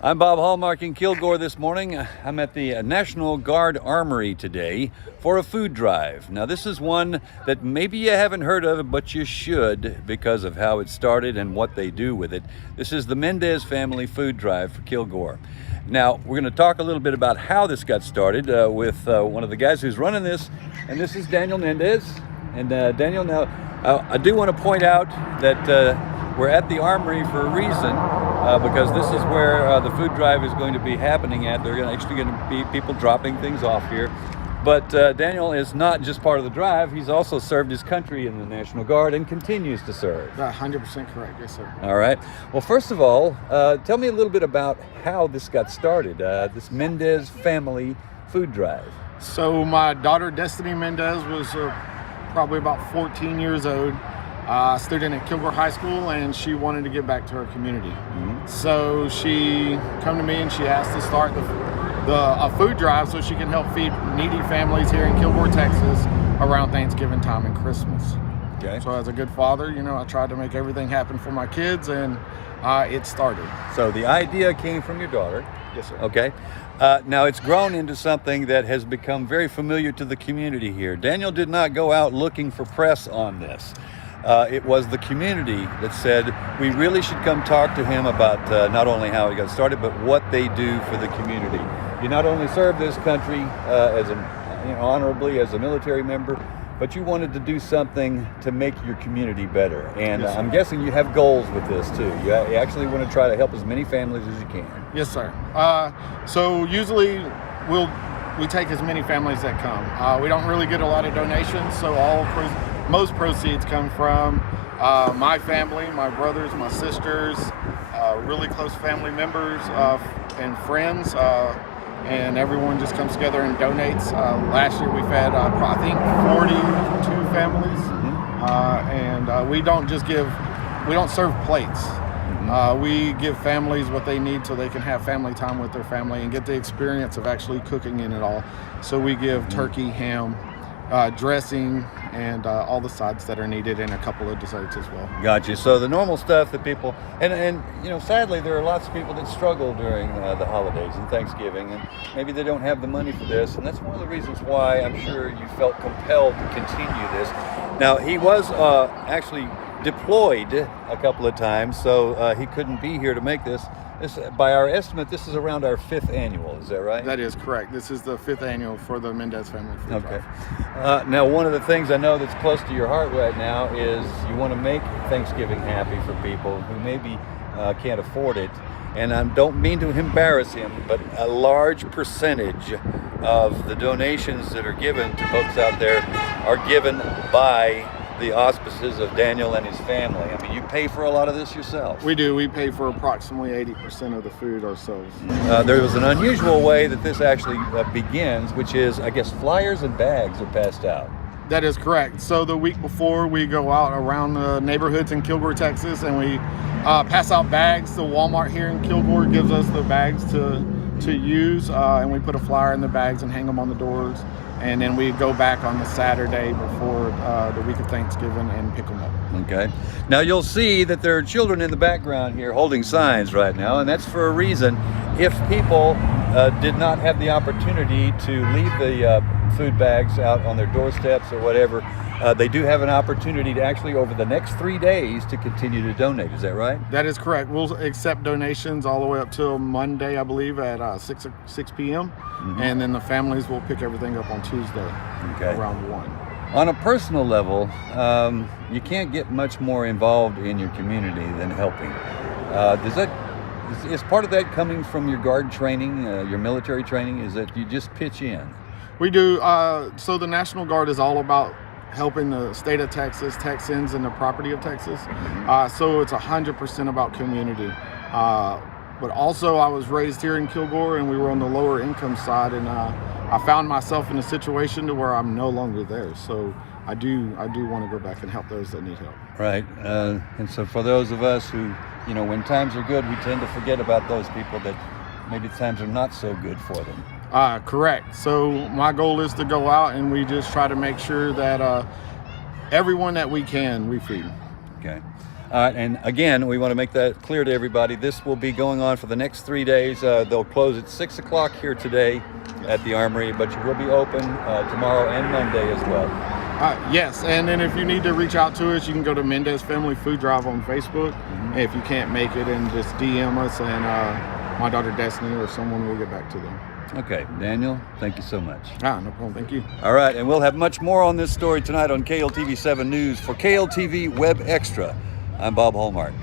I'm Bob Hallmark in Kilgore this morning. I'm at the National Guard Armory today for a food drive. Now this is one that maybe you haven't heard of, but you should because of how it started and what they do with it. This is the Mendez family food drive for Kilgore. Now we're going to talk a little bit about how this got started with one of the guys who's running this, and this is Daniel Mendez. And Daniel, now I do want to point out that we're at the Armory for a reason, because this is where the food drive is going to be happening at. They're actually going to be people dropping things off here. But Daniel is not just part of the drive, he's also served his country in the National Guard and continues to serve. 100% correct, yes sir. All right. Well, first of all, tell me a little bit about how this got started, this Mendez family food drive. So my daughter Destiny Mendez was probably about 14 years old. Student at Kilgore High School, and she wanted to give back to her community. So she come to me and she asked to start a food drive so she can help feed needy families here in Kilgore, Texas around Thanksgiving time and Christmas. Okay. So as a good father, you know, I tried to make everything happen for my kids, and it started. So the idea came from your daughter. Yes, sir. Okay. Now it's grown into something that has become very familiar to the community here. Daniel did not go out looking for press on this. It was the community that said we really should come talk to him about not only how he got started, but what they do for the community. You not only serve this country honorably as a military member, but you wanted to do something to make your community better. And yes, I'm guessing you have goals with this too. You actually want to try to help as many families as you can. Yes, sir. So usually we take as many families that come. We don't really get a lot of donations, so most proceeds come from my family, my brothers, my sisters, really close family members and friends, and everyone just comes together and donates. Last year we fed, I think, 42 families, and we don't serve plates. We give families what they need so they can have family time with their family and get the experience of actually cooking in it all. So we give turkey, ham, dressing, and all the sides that are needed, and a couple of desserts as well. Gotcha. So the normal stuff that people, and you know, sadly there are lots of people that struggle during the holidays and Thanksgiving, and maybe they don't have the money for this, and that's one of the reasons why I'm sure you felt compelled to continue this. Now he was actually deployed a couple of times, so he couldn't be here to make this. By our estimate, this is around our 5th annual, is that right? That is correct. This is the 5th annual for the Mendez family food drive. Now, one of the things I know that's close to your heart right now is you want to make Thanksgiving happy for people who maybe can't afford it. And I don't mean to embarrass him, but a large percentage of the donations that are given to folks out there are given by the auspices of Daniel and his family. I mean, you pay for a lot of this yourself. We do. We pay for approximately 80% of the food ourselves. There was an unusual way that this actually begins, which is, I guess, flyers and bags are passed out. That is correct. So the week before, we go out around the neighborhoods in Kilgore, Texas, and we pass out bags. The Walmart here in Kilgore gives us the bags to use, and we put a flyer in the bags and hang them on the doors. And then we go back on the Saturday before the week of Thanksgiving and pick them up. Okay. Now you'll see that there are children in the background here holding signs right now, and that's for a reason. If people did not have the opportunity to leave the food bags out on their doorsteps or whatever, they do have an opportunity to actually, over the next 3 days, to continue to donate. Is that right? That is correct. We'll accept donations all the way up till Monday, I believe, at 6 p.m. And then the families will pick everything up on Tuesday, around 1. On a personal level, you can't get much more involved in your community than helping. Is part of that coming from your guard training, your military training? Is that you just pitch in? We do. So the National Guard is all about helping the state of Texas, Texans, and the property of Texas. So it's 100% about community. But also, I was raised here in Kilgore, and we were on the lower income side, and I found myself in a situation to where I'm no longer there. So I do want to go back and help those that need help. Right. And so for those of us who, you know, when times are good, we tend to forget about those people that maybe times are not so good for them. Correct. So my goal is to go out and we just try to make sure that everyone that we can, we feed. Okay. And again, we want to make that clear to everybody. This will be going on for the next 3 days. They'll close at 6 o'clock here today at the Armory, but you will be open tomorrow and Monday as well. Yes, and then if you need to reach out to us, you can go to Mendez Family Food Drive on Facebook. If you can't make it, and just DM us, and my daughter Destiny or someone will get back to them. Okay, Daniel, thank you so much. No problem. Thank you. All right, and we'll have much more on this story tonight on KLTV 7 News. For KLTV Web Extra, I'm Bob Hallmark.